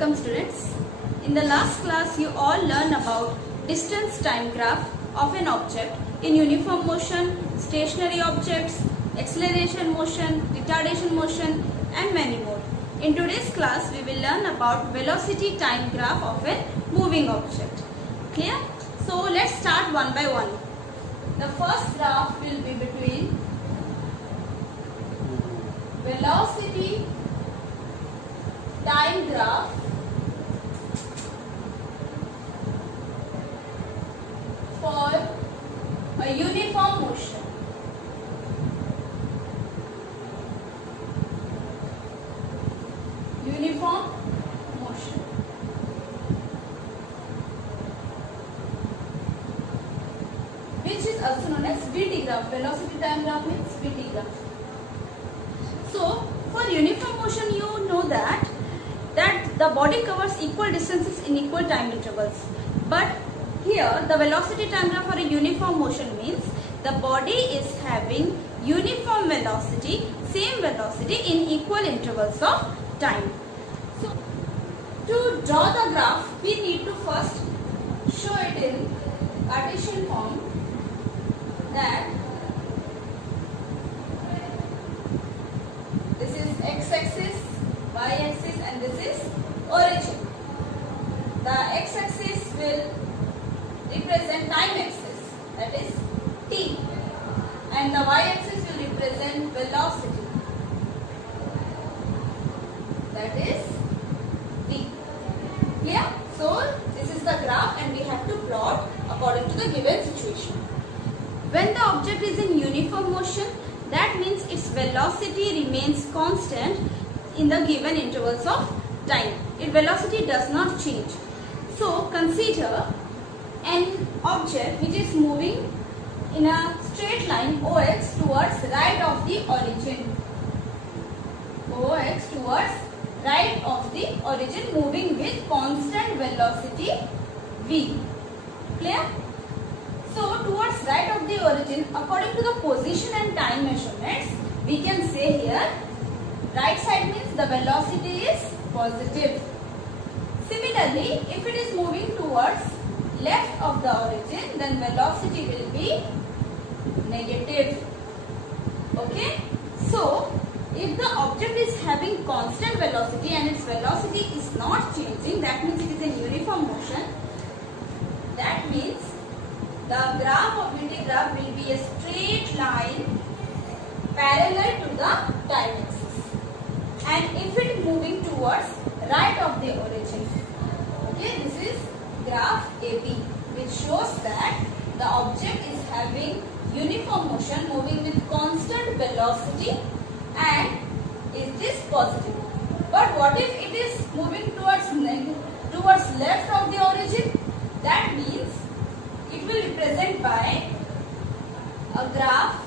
Welcome students. In the last class you all learned about distance time graph of an object in uniform motion, stationary objects, acceleration motion, retardation motion and many more. In today's class we will learn about velocity time graph of a moving object. Clear? So let's start one by one. The first graph will be between velocity time graph for a uniform motion. Uniform motion. Which is also known as VT graph. Velocity time graph means VT graph. So for uniform motion you know that the body covers equal distances in equal time intervals. But here the velocity time graph for a uniform motion means the body is having uniform velocity, same velocity in equal intervals of time. So to draw the graph we need to first show it in Cartesian form, that this is x-axis, y-axis and this is origin. The x-axis will represent time axis, that is t, and the y-axis will represent velocity, that is v. Clear? So this is the graph and we have to plot according to the given situation. When the object is in uniform motion, that means its velocity remains constant in the given intervals of time. Its velocity does not change. So consider an object which is moving in a straight line OX towards right of the origin. OX towards right of the origin, moving with constant velocity v. Clear? So towards right of the origin, according to the position and time measurements, we can say here right side means the velocity is positive. Similarly, if it is moving towards left of the origin, then velocity will be negative. Okay? So if the object is having constant velocity and its velocity is not changing, that means it is in uniform motion. That means the graph of VT graph will be a straight line parallel to the time axis. And if it is moving towards right of the origin, okay, this is graph AB, which shows that the object is having uniform motion, moving with constant velocity, and is this positive. But what if it is moving towards left of the origin? That means it will represent by a graph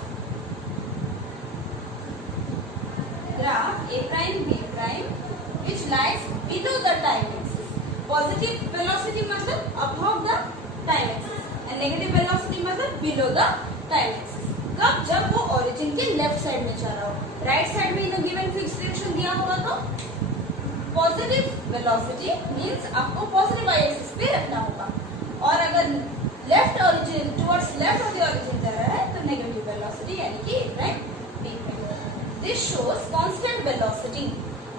A prime B prime, which lies below the time axis. Positive velocity matlab above the time axis and negative velocity matlab below the time axis. कब? जब वो origin के left side में जा रहा हो. Right side में इन्हें given fixed direction दिया होगा तो positive velocity means आपको positive y-axis पे रखना होगा. और अगर left origin towards left of the origin जा रहा है तो negative velocity यानी कि A prime B prime. This shows constant velocity.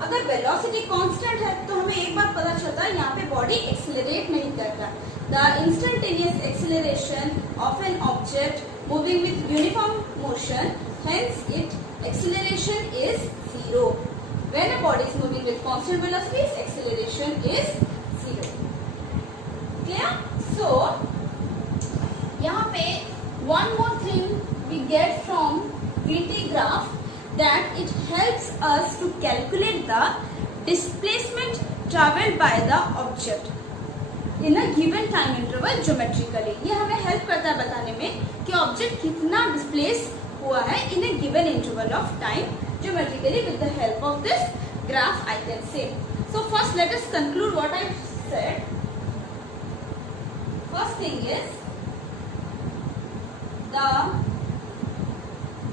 अगर velocity constant है तो हमें एक बात पता चलता है, यहाँ पे body accelerate नहीं करता. The instantaneous acceleration of an object moving with uniform motion, hence its acceleration is zero. When a body is moving with constant velocity, its acceleration is zero. Clear? So यहाँ पे one more thing we get from VT graph, that it helps us to calculate the displacement traveled by the object in a given time interval geometrically. ये हमें help करता है बताने में कि object कितना displace हुआ है in a given interval of time geometrically with the help of this graph, I can say. So first let us conclude what I said. First thing is the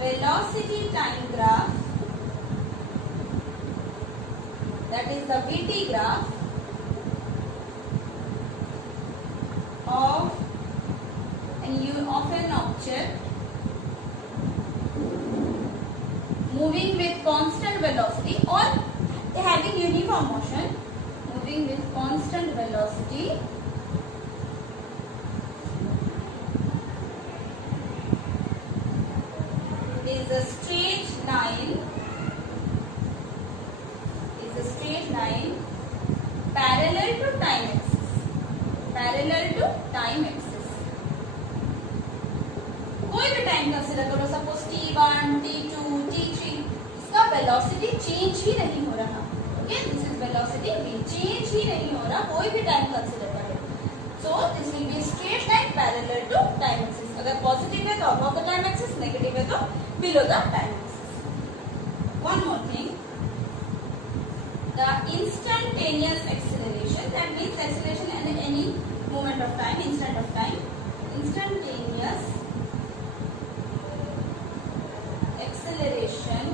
velocity time graph, that is the VT graph, object moving with constant velocity or having uniform motion, moving with constant velocity is a straight line, parallel to time axis, कोई भी time consider करो, suppose t1, t2, t3, इसका velocity change ही नहीं हो रहा. Okay, this is velocity v, change ही नहीं हो रहा, कोई भी टाइम कंसीडर करो. So this will be straight line parallel to time axis. अगर पॉजिटिव है तो above the time axis, negative है तो below the time axis. One more thing, the instantaneous acceleration, that means acceleration at any moment of time, instant of time, instantaneous acceleration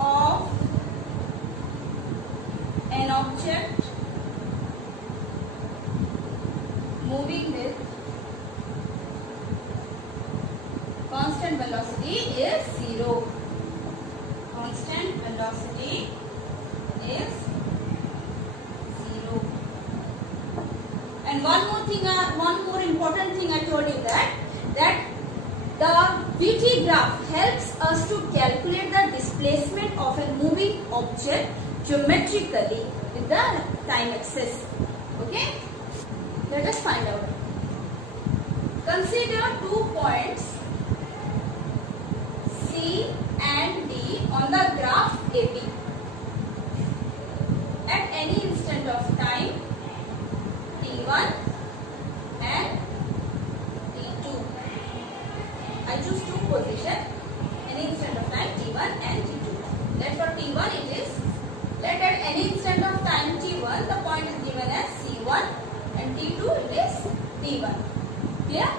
of an object moving with constant velocity is zero. Constant velocity is zero. And one more important thing I told you that the VT graph helps us to calculate the displacement of a moving object geometrically with the time axis. Okay, let us find out. Consider 2 points C and D on the graph AB. At any instant of time t1 and t2. I choose 2 position, any instant of time t1 and t2. Let for t1 it is, let at any instant of time t1 the point is given as c1 and t2 it is b1. Clear?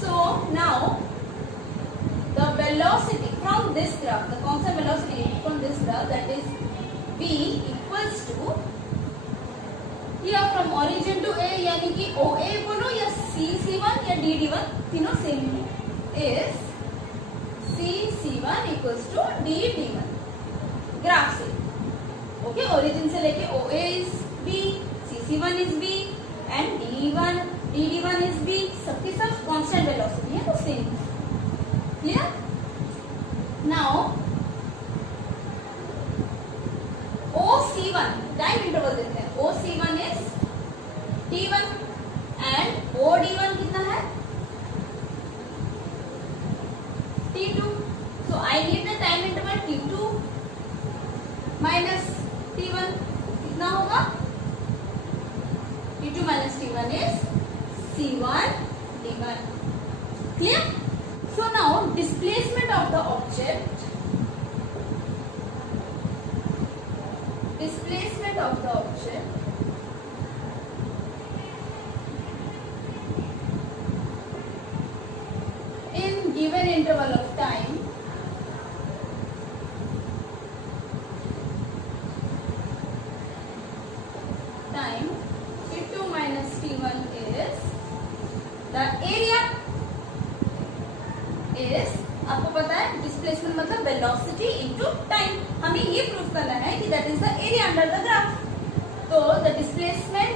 So now the velocity from this graph, the constant velocity from this graph, that is v equals to, here from origin to a, यानी कि OA बोलो या CC1 या DD1, तीनों same है, is CC1 equals to DD1 graph से. Okay, origin से लेके OA is B, CC1 is B and DD1 is B, सबके सब कांस्टेंट वेलोसिटी है तो same. Clear? Now OC1 time interval देते हैं. OC1 is T1 and OD1 कितना है? T2. So I need the time interval T2 minus T1. कितना होगा? T2 minus T1 is C1 D1. Clear? So now displacement of the object in given interval of time T2 minus T1 is the area is, आपको पता है displacement मतलब velocity into time. हमें ये proof करना है कि that is the area under the graph. तो the displacement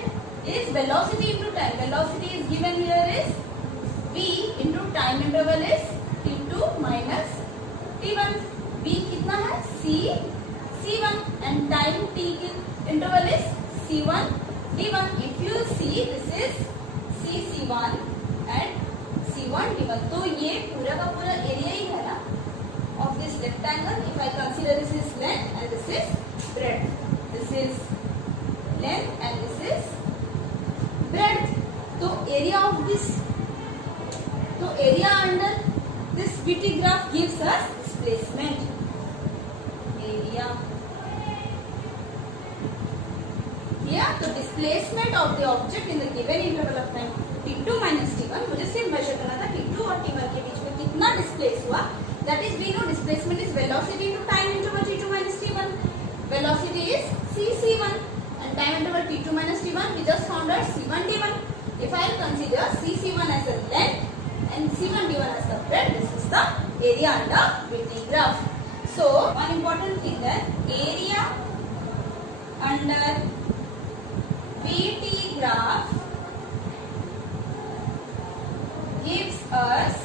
is velocity into time. Velocity is given here is v into time interval is t2 minus t1. v कितना है? c1 and time t interval is c1 d1. If you see this is c1 and C1 D1. तो ये पूरा का पूरा area ही है ना of this rectangle. If I consider this is length and this is breadth, this is length and this is breadth. तो area of this, तो area under this VT graph gives us displacement. Area. Yeah, तो displacement of the object in the given interval of time T2 minus T1. मुझे सिर्फ major करना था T2 और T1 के बीच में कितना डिस्प्लेस हुआ. That is we know displacement is velocity into time interval T2 minus T1. Velocity is CC1 and time interval T2 minus T1. We just found out C1 D1. If I consider CC1 as a length and C1 given as separate. This is the area under VT graph. So one important thing that area under VT graph gives us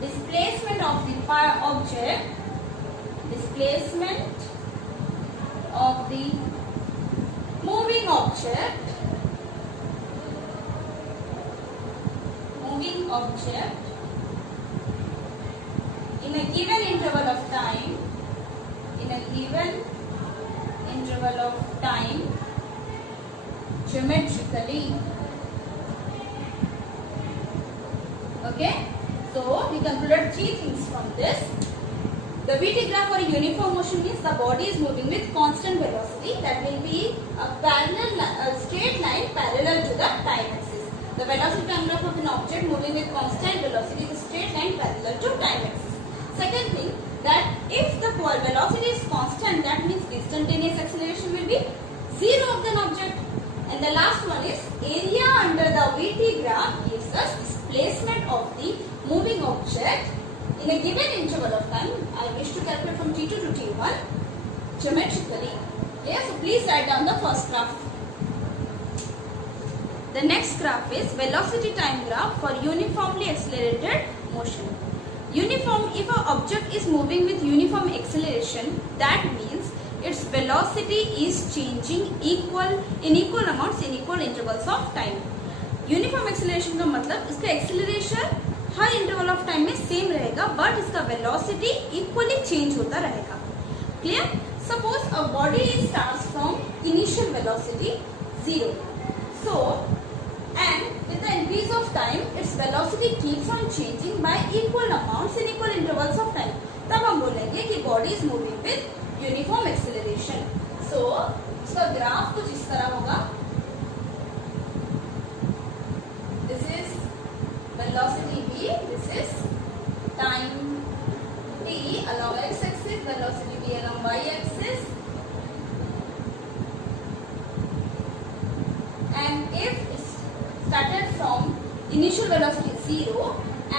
displacement of the object, displacement of the moving object, in a given interval of time, geometrically. Okay, so we concluded three things from this. The VT graph for a uniform motion means the body is moving with constant velocity. That will be a straight line parallel to the time axis. The velocity time graph of an object moving with constant velocity is a straight line parallel to time axis. Second thing, that if the velocity is constant, that means instantaneous acceleration will be zero of the object. And the last one is area under the VT graph gives us displacement of the moving object in a given interval of time. I wish to calculate from T2 to T1 geometrically. Okay, so please write down the first graph. The next graph is velocity time graph for uniformly accelerated motion. If an object is moving with uniform acceleration, that means its velocity is changing in equal amounts in equal intervals of time. Uniform acceleration का मतलब इसका acceleration हर interval of time में same रहेगा, but इसका velocity equally change होता रहेगा. Clear? Suppose a body starts from initial velocity 0. So and with the increase of time its velocity keeps on changing by equal amounts in equal intervals of time. तब हम बोलेंगे कि body is moving with uniform acceleration. So इसका graph कुछ इस तरह होगा. Velocity v, this is time t along x-axis, velocity v along y-axis, and if it's started from initial velocity 0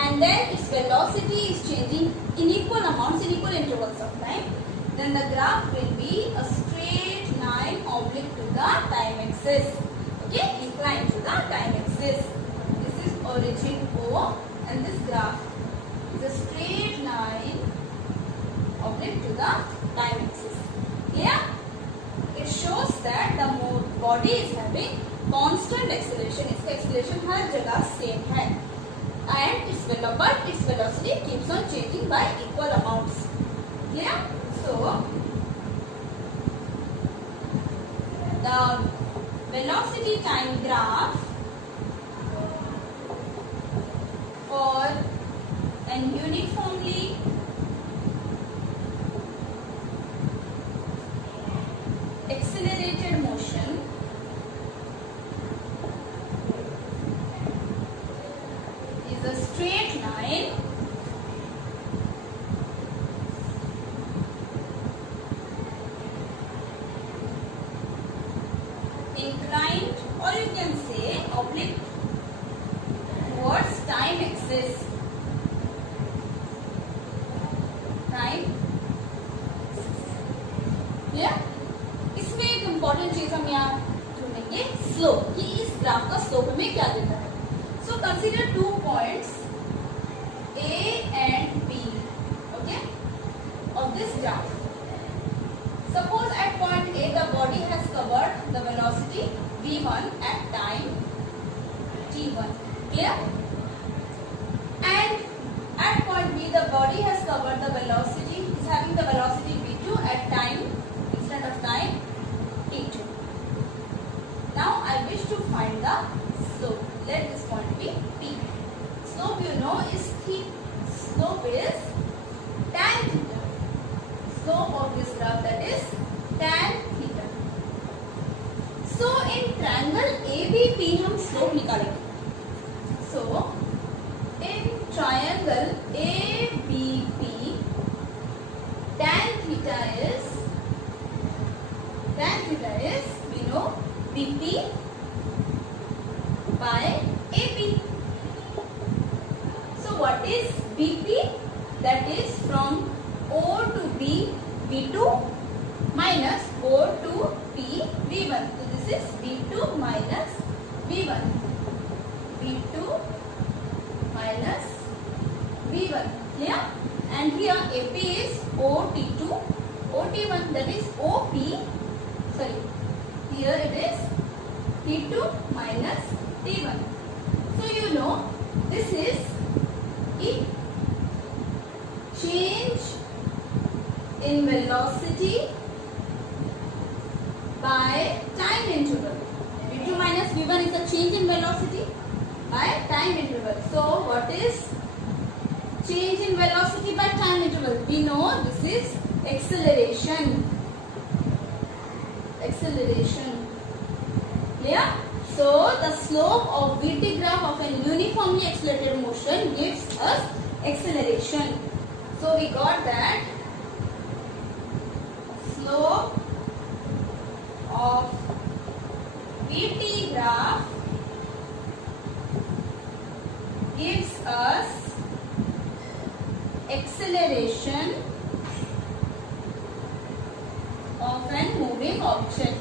and then its velocity is changing in equal amounts in equal intervals of time, then the graph will be a straight line oblique to the time axis. Okay, inclined to the time axis. Origin O, and this graph is a straight line oblique to the time axis. Yeah, it shows that the body is having constant acceleration. its acceleration हर जगह same है, and its velocity keeps on changing by equal amounts. Yeah, so the velocity time graph for an uniformly accelerated motion is a straight line inclined, or you can say oblique towards time axis. इसमें एक important चीज हम यहाँ ढूंढेंगे, slope, कि इस graph का slope हमें क्या देता है. So consider 2 points A and B, okay, of this graph. Suppose at point A the body has covered the velocity v1 at time t1. Clear? And at point B the body has covered the velocity, is having the velocity v2 at time instant of time t2. Now I wish to find the slope. Let this point be P. Slope you know is theta. Slope is tan theta. Slope of this graph, that is tan theta. So in triangle ABP हम slope निकालेंगे. So in triangle ABP, tan theta is we know BP by AP. V1. So this is V2 minus V1. V2 minus V1. Clear? And here AP is OT2, OT1, that is OP. Sorry, here it is T2 minus T1. So you know this is the change in velocity by time interval. V2 minus V1 is the change in velocity by time interval. So what is change in velocity by time interval? We know this is acceleration. Acceleration. Clear? So the slope of VT graph of an uniformly accelerated motion gives us acceleration. So we got that slope of VT graph gives us acceleration of a moving object.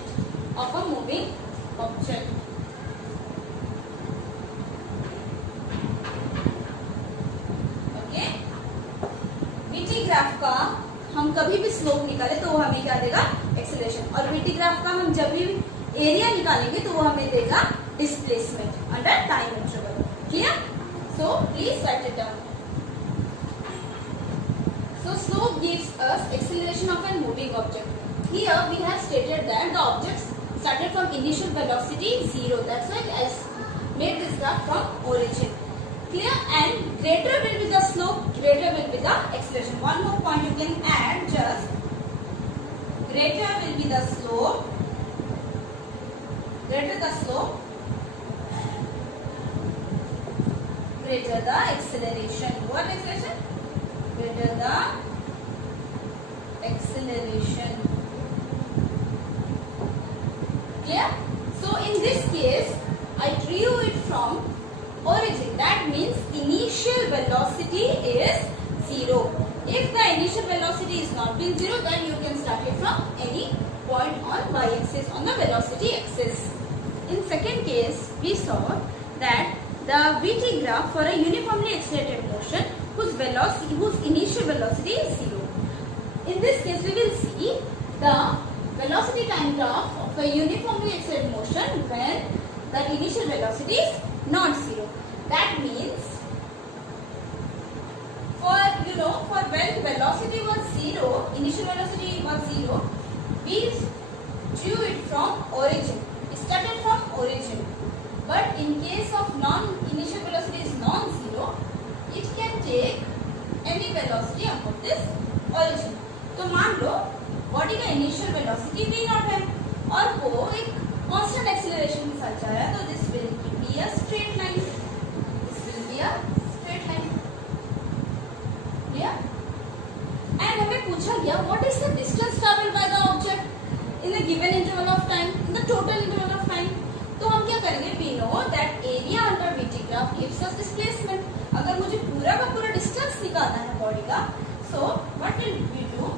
Okay. VT graph का हम कभी भी slope निकाले तो वो हमें क्या देगा? एक्सेलरेशन. और VT ग्राफ का हम जब भी एरिया निकालेंगे तो वो हमें देगा displacement under time interval. Clear? So please write it down. So slope gives us acceleration of a moving object. Here we have stated that the objects started from initial velocity 0. That's why I made this graph from origin. Clear? And greater will be the slope, greater will be the acceleration. One more point you can add, just greater will be the slope, greater the slope, greater the acceleration. What acceleration? Greater the acceleration. Clear? So in this case, I drew it from origin. That means initial velocity is 0. If the initial velocity is not been 0, then you can start it from any point on y-axis, on the velocity axis. In second case, we saw that the VT graph for a uniformly accelerated motion whose initial velocity is 0. In this case, we will see the velocity time graph of a uniformly accelerated motion when the initial velocity is not 0. That means for when velocity was 0, initial velocity was 0, we drew it from origin. We started from origin. But in case of initial velocity is non-zero, it can take any velocity above this origin. तो मान लो body का initial velocity v0 है और वो एक constant acceleration के साथ जा रहा है, तो this will be a straight line. This will be a straight line. Clear? And हमें पूछा गया what is the distance travelled by the object in the given interval of time, in the total interval of time. तो हम क्या करेंगे? We know that area under VT graph gives us displacement. अगर मुझे पूरा का पूरा डिस्टेंस निकालना है बॉडी का, so what will we do?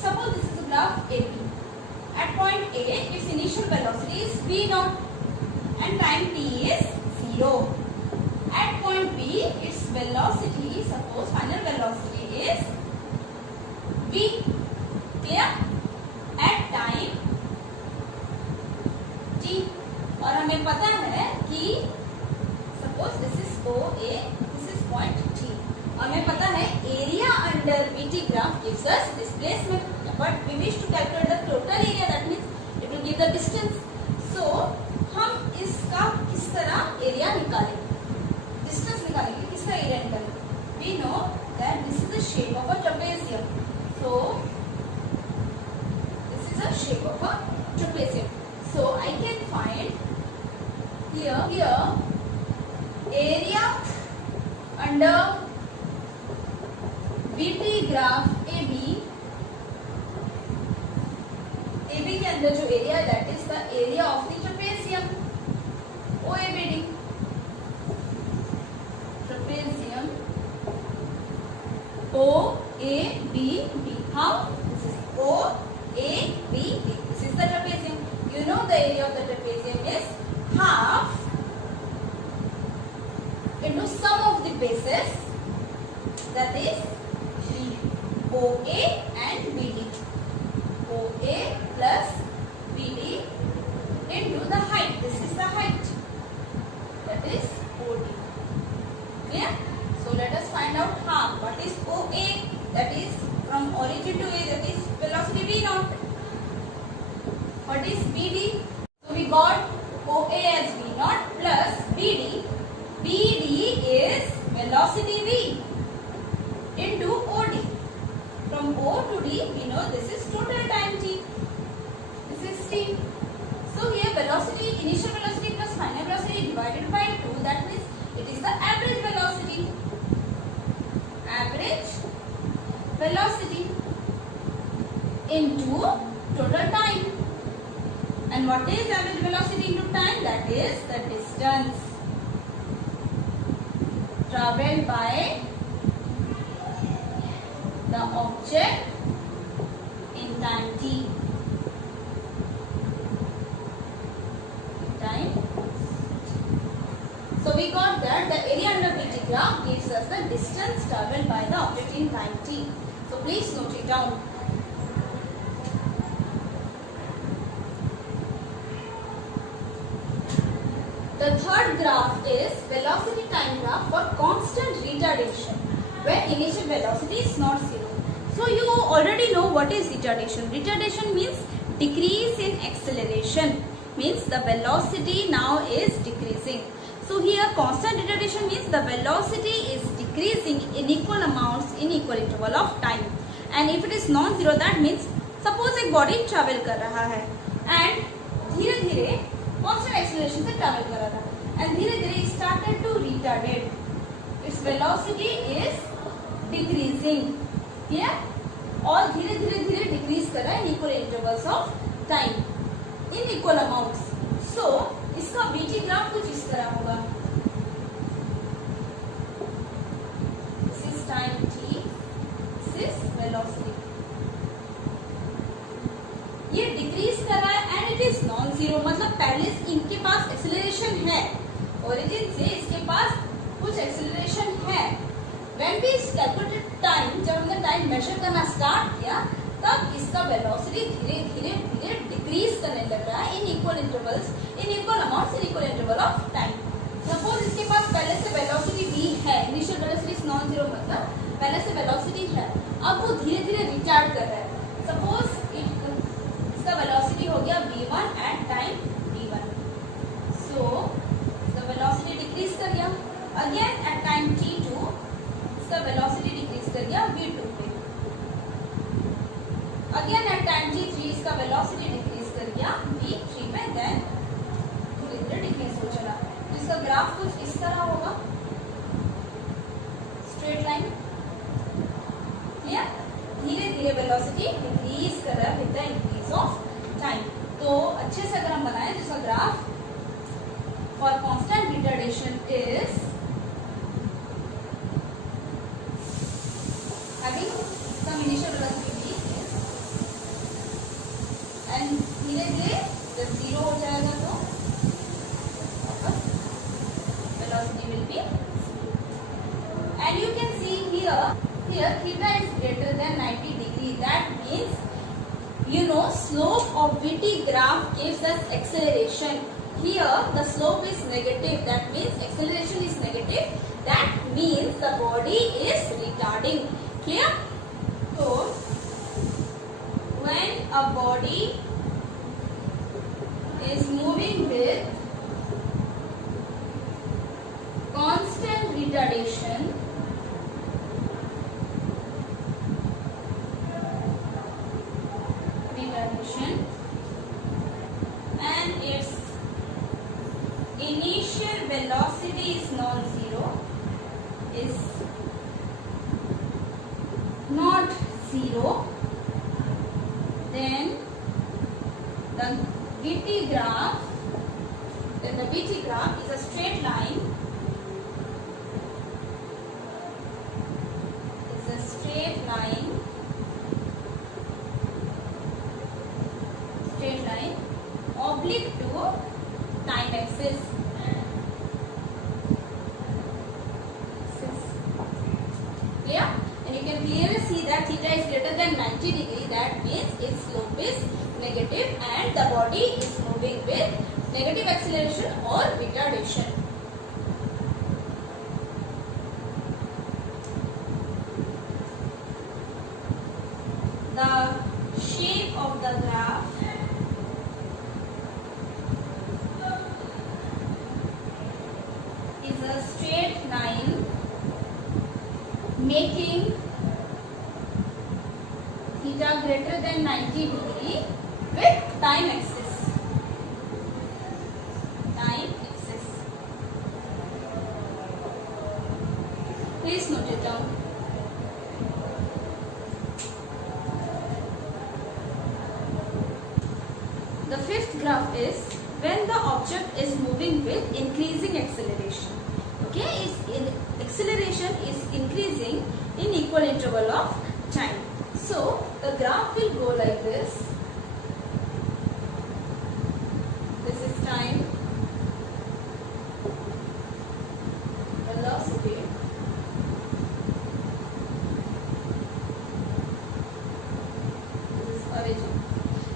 Suppose this is a graph AB. At point A, its initial velocity is v0 and time t is 0. At point B, its velocity, suppose final velocity is v. Clear? At time t. और हमें पता है कि suppose this is OA, this is point T. हमें पता है area under VT graph gives us displacement, but we wish to calculate the total area, that means it will give the distance. So हम इसका किस तरह area निकालेंगे, distance निकालेंगे, किस तरह area निकालेंगे? We know that this is the shape of a trapezium. So this is the shape of a trapezium. So I can find here area under VT graph AB के अंदर जो area है that is the area of the trapezium OABD. Trapezium OABD. How? This is OABD. This is the trapezium. You know the area of the trapezium is half into sum of the bases, that is OA and BD. OA plus BD into the height. This is the height. That is OD. Clear? So let us find out half. What is OA? That is from origin to A. That is velocity V naught. What is BD? So we got OA as V naught plus BD. BD is velocity V into OD. From O to D, we know this is total time t. This is t. So here velocity, initial velocity plus final velocity divided by 2. That means it is the average velocity. Average velocity into total time. And what is average velocity into time? That is the distance traveled by the object in time t. Time. So we got that the area under BT graph gives us the distance traveled by the object in time t. So please note it down. The third graph is velocity time graph for constant retardation, where initial velocity is not zero. So you already know what is retardation. Retardation means decrease in acceleration. Means the velocity now is decreasing. So here constant retardation means the velocity is decreasing in equal amounts in equal interval of time. And if it is non-zero, that means suppose एक body travel कर रहा है and धीरे धीरे constant acceleration से travel कर रहा था and धीरे धीरे it started to retarded. Its velocity is decreasing. Yeah? और धीरे धीरे धीरे decrease कर रहा है in equal intervals of time. In equal amounts. So इसका BT ग्राफ कुछ इस तरह होगा. This is time t. This is velocity. ये डिक्रीज कर रहा है and it is non zero. मतलब पहले इनके पास एक्सेलरेशन है, ओरिजिन से इसके पास कुछ एक्सेलरेशन है. व्हेन वी कैलकुलेटेड टाइम, जब हमने टाइम मेजर करना स्टार्ट किया तब इसका वेलोसिटी धीरे धीरे धीरे डिक्रीज करने लग रहा है इन equal intervals, in equal amounts, in equal interval of time. Suppose इसके पास पहले से वेलोसिटी v है, initial velocity is non zero, मतलब पहले से वेलोसिटी है. अब वो धीरे धीरे रिचार्ज कर रहा है. सपोज इसका वेलोसिटी हो गया v1 एट टाइम t1. सो इसका वेलोसिटी डिक्रीज कर गया. अगेन एट टाइम t2 इसका वेलोसिटी डिक्रीज कर गया v2 पे. अगेन एट टाइम t3 इसका वेलोसिटी डिक्रीज कर गया v3 पे. देन धीरे धीरे डिक्रीज हो चला. तो इसका ग्राफ कुछ इस तरह होगा, स्ट्रेट लाइन. क्लियर? धीरे धीरे वेलोसिटी डिक्रीज कर रहा है with the increase of time. तो अच्छे से अगर हम बनाएं तो इसका graph for constant retardation is having some initial velocity and धीरे धीरे जब जीरो हो जाएगा तो velocity will be and you can see here theta is greater than 90 degree. That means you know slope of VT graph gives us acceleration. Here the slope is negative. That means acceleration is negative. That means the body is retarding. Clear? So when a body is moving with constant retardation, and its initial velocity is non-zero, is not zero, then the VT graph is a straight line. Is a straight line of bending to time axis. Clear? And you can clearly see that theta is greater than 90 degree. That means its slope is negative and the body is moving with negative acceleration or retardation. The shape of the graph is a straight line making theta greater than 90 degree with time axis. Time axis. Please note it down. The fifth graph is when the object is moving with increasing acceleration. Okay, acceleration is increasing in equal interval of time. So the graph will go like this. This is time, velocity, this is origin.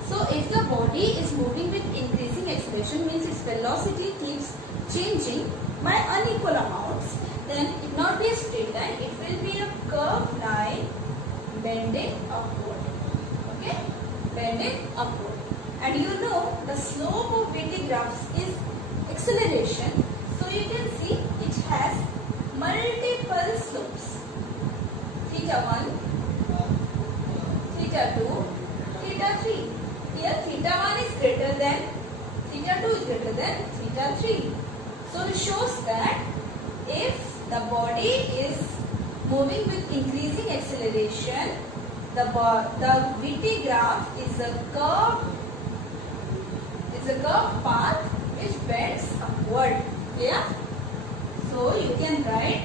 So if the body is moving with increasing acceleration, means its velocity keeps changing by unequal amounts, then it will not be a straight line, it will be a curved line bending upward. Okay, bending upward. And you know the slope of VT graphs is acceleration. So you can see it has multiple slopes. Theta 1, theta 2, theta 3. Here theta 1 is greater than, theta 2 is greater than theta 3. So it shows that if the body is moving with increasing acceleration, the VT graph is a curved path which bends upward. Yeah. So you can write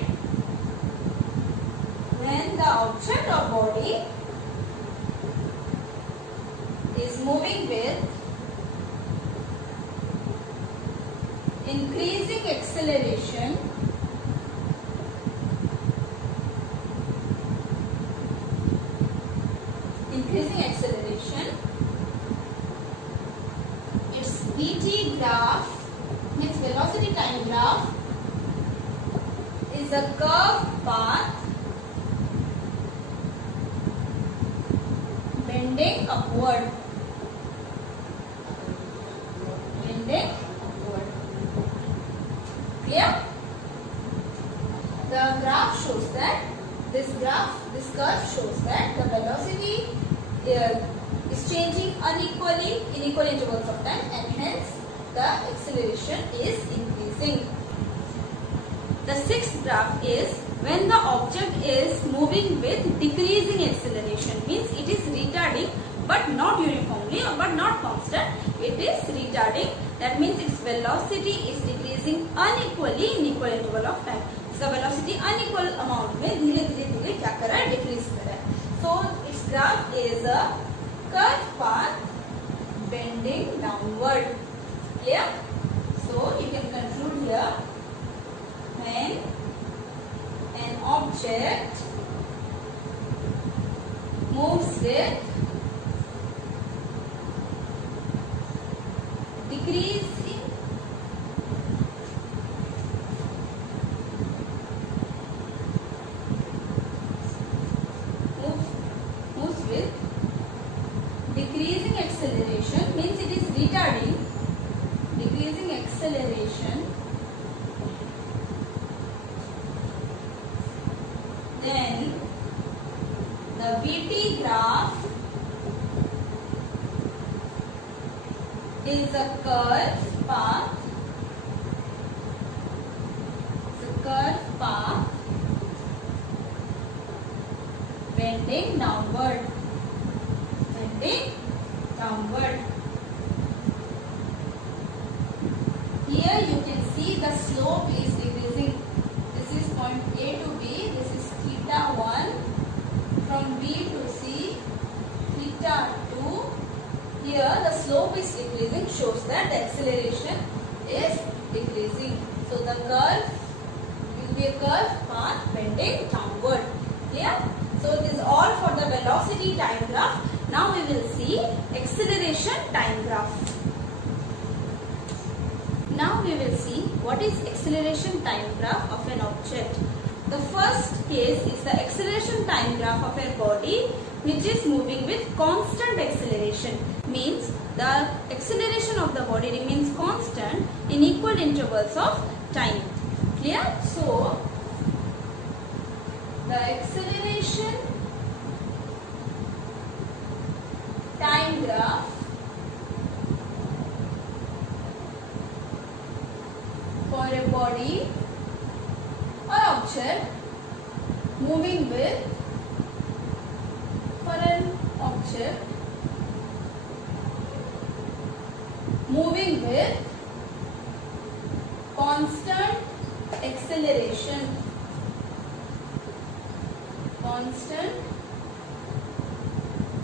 when the object or body is moving with increasing acceleration, its VT graph, its velocity time graph is a curved path bending upward. Bending upward. Clear? The graph shows that this curve shows that the velocity is changing unequally in equal intervals of time, and hence the acceleration is increasing. The sixth graph is when the object is moving with decreasing acceleration, means it is retarding but not uniformly or but not constant, it is retarding. That means its velocity is decreasing unequally in equal interval of time. So velocity unequal amount में धीरे-धीरे क्या कर रहा है, decrease कर रहा है. So its graph is a curved path bending downward. Clear? So you can conclude here, when an object moves with decreasing moves with decreasing acceleration, means it is retarding. Decreasing acceleration, then the VT graph is a curved path. Bending downward. Here you can see the slope is decreasing. This is point A to B. This is theta 1. From B to C, theta 2. Here the slope is decreasing, shows that the acceleration is decreasing. So the curve will be a curve path bending downward. Clear? So this is all for the velocity time graph. Now we will see acceleration time graph. Now we will see what is acceleration time graph of an object. The first case is the acceleration time graph of a body which is moving with constant acceleration. Means the acceleration of the body remains constant in equal intervals of time. Clear? So the acceleration time graph for a body or object moving with constant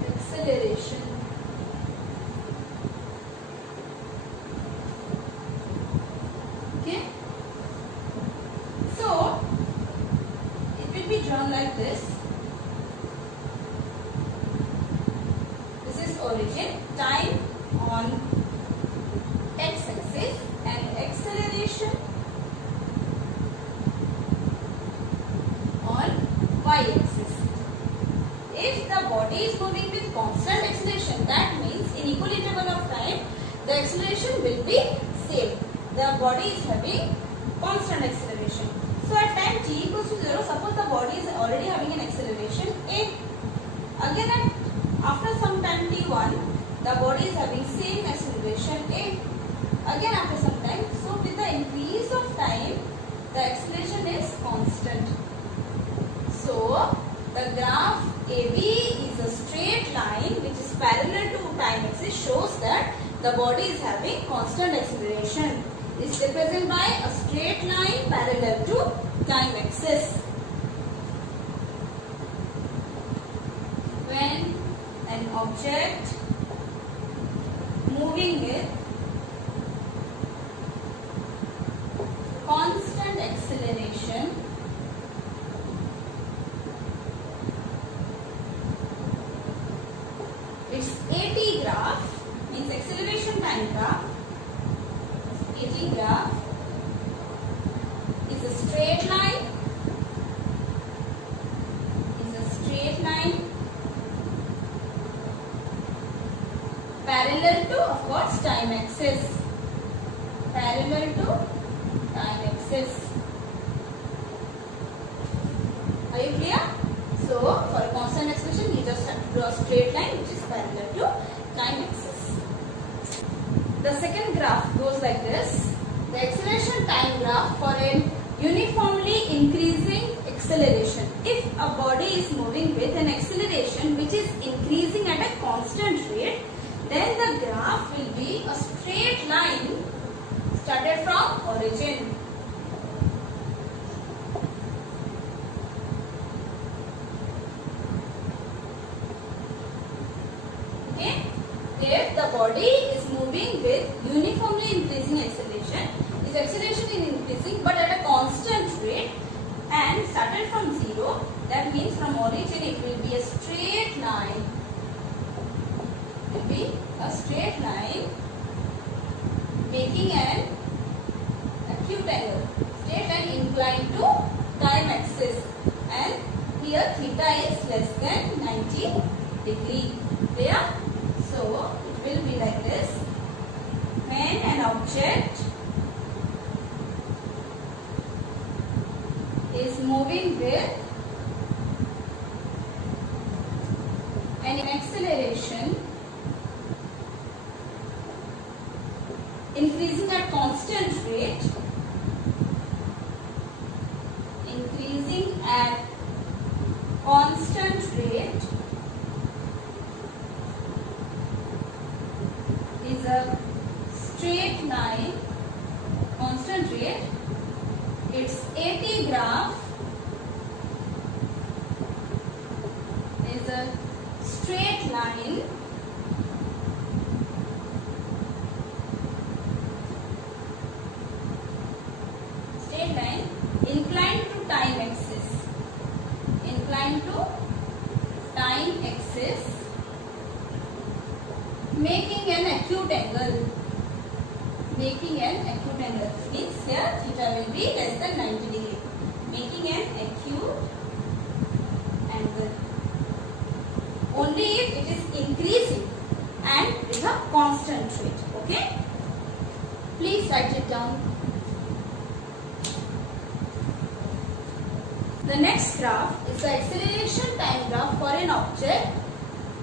acceleration. Okay. So it will be drawn like this. This is origin, time on x-axis and acceleration on y-axis. If the body is moving with constant acceleration, that means in equal interval of time, the acceleration will be same. The body is having constant acceleration. So at time t equals to 0, suppose the body is already having an acceleration a. Again after some time t1, the body is having same acceleration a. Again after some time, so with the increase of time, the acceleration is constant. So the graph AB is a straight line which is parallel to time axis, shows that the body is having constant acceleration. It is represented by a straight line parallel to time axis. When an object moving with constant acceleration its AT graph, means acceleration time graph, AT graph is a straight line, parallel to, of course, time axis. Are you clear? So for a constant acceleration, you just have to draw a straight line which is parallel to time axis. The second graph goes like this. The acceleration time graph for a uniformly increasing acceleration. If a body is moving with an acceleration which is increasing at a constant rate, then the graph will be a straight line started from origin. Okay? If the body is moving with uniformly increasing acceleration, its acceleration is increasing but at a constant rate and started from 0, that means from origin it will be a straight line. Making an acute angle, straight line inclined to time axis, and here theta is less than 90 degree. Clear? So it will be like this. When an object is moving with an acceleration increasing at constant rate, is a straight line, constant rate. Its AT graph is a straight line straight line inclined to time axis. Inclined to time axis, making an acute angle. Making an acute angle means here theta will be less than 90 degree. Making an acute angle. Only if it is increasing and with a constant rate. Okay? Please write it down. The next graph is the acceleration time graph for an object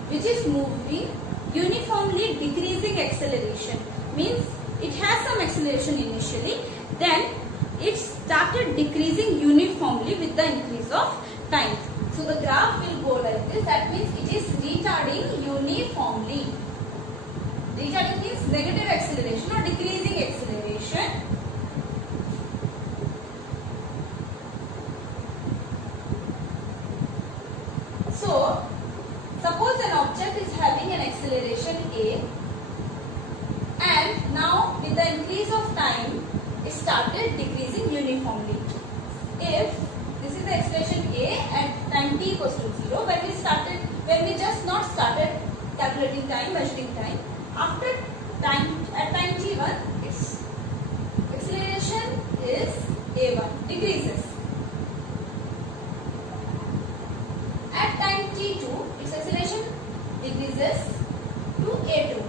which is moving uniformly decreasing acceleration. Means it has some acceleration initially, then it started decreasing uniformly with the increase of time. So the graph will go like this. That means it is retarding uniformly. Retarding means negative acceleration or decreasing acceleration. So, suppose an object is having an acceleration a, and now with the increase of time, it started decreasing uniformly. If this is the acceleration a at time t equals to 0, when we just not started calculating time, measuring time, after time, at time t1, its acceleration is a1, decreases. At time t2, its acceleration decreases to a2.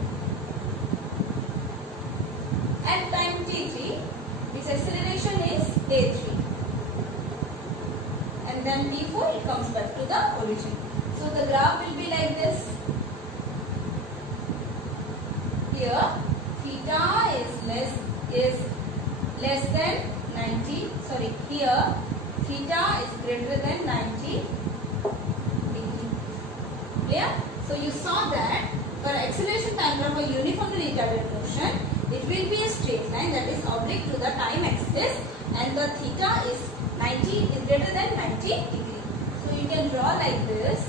At time t3, its acceleration is a3. And then t4, it comes back to the origin. So the graph will be like this. Here, theta is less than 90. Sorry, here theta is greater than 90. Clear? So you saw that for acceleration time graph for uniformly retarded motion, it will be a straight line that is oblique to the time axis, and the theta is greater than 90 degree. So you can draw like this.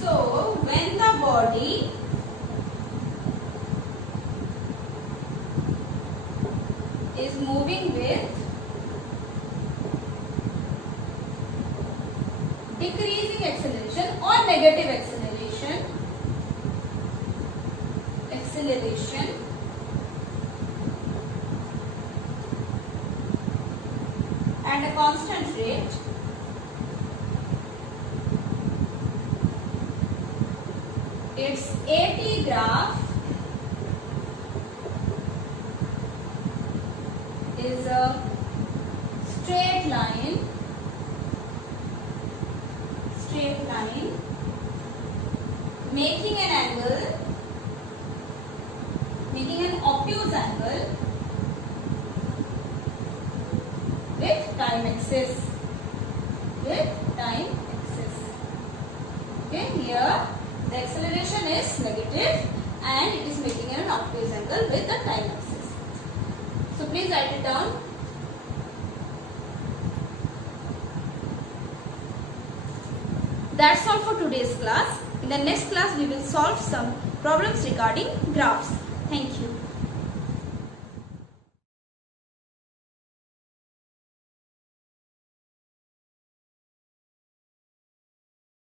So when the body is moving with decreasing acceleration or negative acceleration and a constant rate, its AT graph is a straight line making an angle, making an obtuse angle with time axis. Okay, here the acceleration is negative and it is making an obtuse angle with the time axis. So please write it down. That's all for today's class. In the next class we will solve some problems regarding graphs. Thank you.